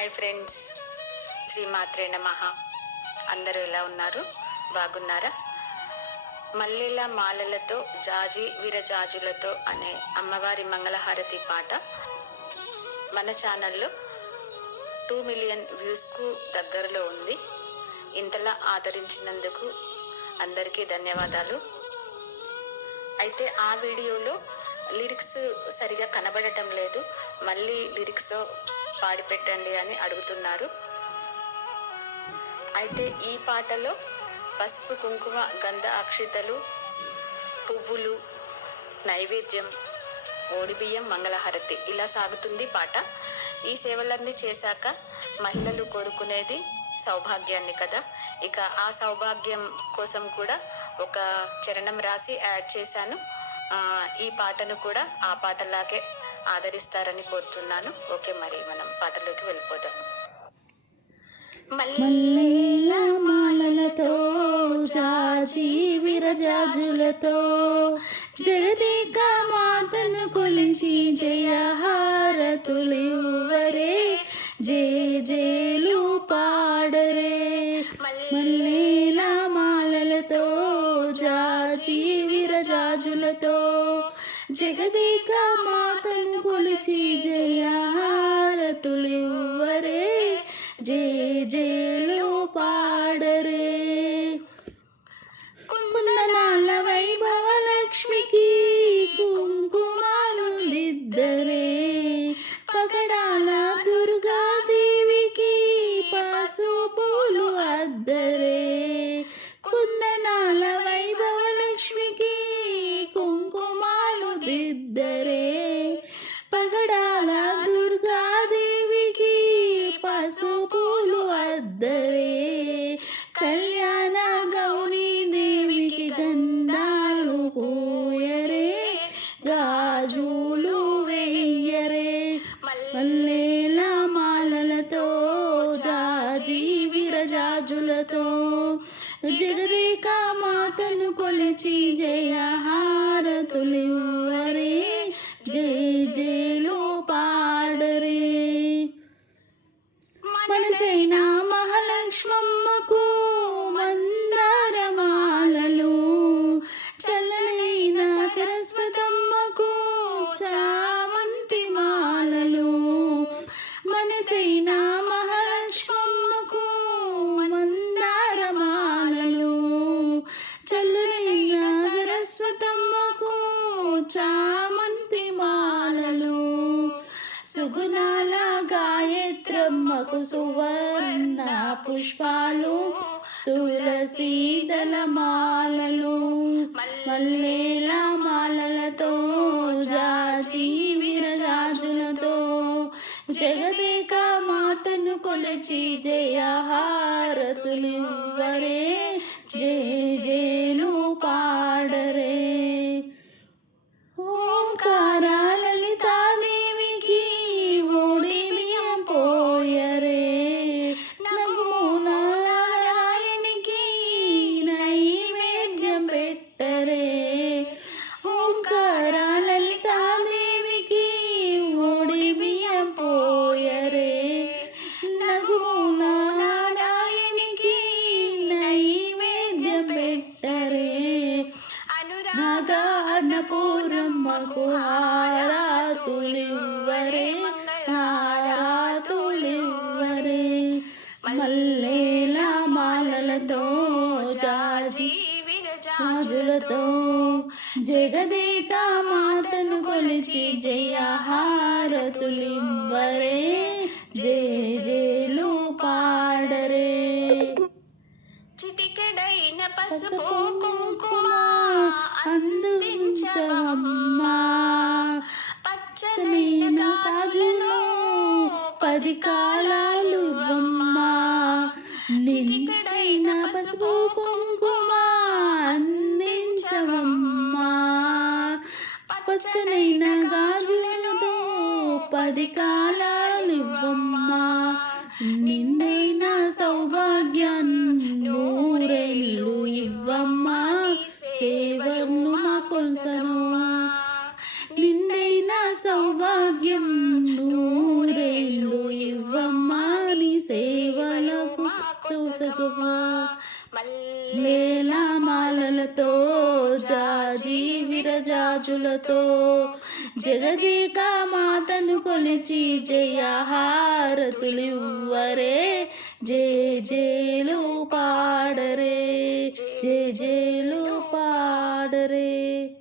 Hi friends. శ్రీమాత్రే నమ. అందరూ ఎలా ఉన్నారు? బాగున్నారా? మల్లెల మాలలతో జాజి విరజాజులతో అనే అమ్మవారి మంగళహారతి పాట మన ఛానల్లో టూ మిలియన్ వ్యూస్కు దగ్గరలో ఉంది. ఇంతలా ఆదరించినందుకు అందరికీ ధన్యవాదాలు. అయితే ఆ వీడియోలో లిరిక్స్ సరిగా కనబడటం లేదు. మళ్ళీ లిరిక్స్తో పాడి పెట్టండి అని అడుగుతున్నారు. అయితే ఈ పాటలో పసుపు కుంకుమ గంధ అక్షితలు పువ్వులు నైవేద్యం ఓడిబియ్యం మంగళహారతి ఇలా సాగుతుంది పాట. ఈ సేవలన్నీ చేశాక మహిళలు కోరుకునేది సౌభాగ్యాన్ని కదా. ఇక ఆ సౌభాగ్యం కోసం కూడా ఒక చరణం రాసి యాడ్ చేశాను. ఈ పాటను కూడా ఆ పాటలాగే ఆదరిస్తారని కోరుతున్నాను. ఓకే మరి మనం పాటలోకి వెళ్ళిపోదాం. మల్లెల మాలలతో జాజి విరజాజులతో జగదీకా జగదేక మాతను కొలిచి జయహారతులివ్వరే జయ జయలు పాడరే. కుందనాల వైభవ లక్ష్మికి కుంకుమాలు దిద్దరే పగడాల దుర్గాదేవికి పసుపులు అద్దరే. కుందనాల వై పసుపులు అద్దరే. కళ్యాణ గౌరీ దేవికి గంధాలు పోయరే. గాజులు వెయ్యరే మల్లెల మాలలతో జాజి విరజాజులతో. జగదేక మాతను కొలిచి జయ హారతులు మహాలక్ష్మమ్మకు మందారమాలలు చల్లనైన సరస్వతమ్మకు చామంతి మాలలు మనసైన మహాలక్ష్మమ్మకు మందారమాలలు. చల్లనైన సరస్వతమ్మకు చామంతి మాలలు సుగుణాల గాయత్రమ్మకు సువర్ణ పుష్పాలు తులసీదల మాలలు మల్లేల మాలలతో జాతి విరజాజులతో జగదేక మాతను కొలచి జయ హారతులివ్వరే జయ నాగార్ణపూరమ్మకు హారాతులివ్వరే హారాతులివ్వరే మల్లేల మాలలతో జాజి రాజులతో జగదేక మాతను కొలిచి జయ హారతులివ్వరే జయ అందించవమ్మా పచ్చనైన పది కాలాలు అమ్మా నిండైన పసుపు కుంకుమ అందించవమ్మా. పచ్చనైన గాజులతో పది కాలాలు ఇవ్వమ్మా నిండైన సౌభాగ్యాన్ని నిండైన సౌభాగ్యం నూరేళ్ళు ఇవ్వమ్మా సగుమా మల్లె లేలా మాలలతో జాజి విరజాజులతో జగదీక మాతను కొలిచి జయహారతులివ్వరే. జయ జేలు పాడరే జయ జేలు పాడరే.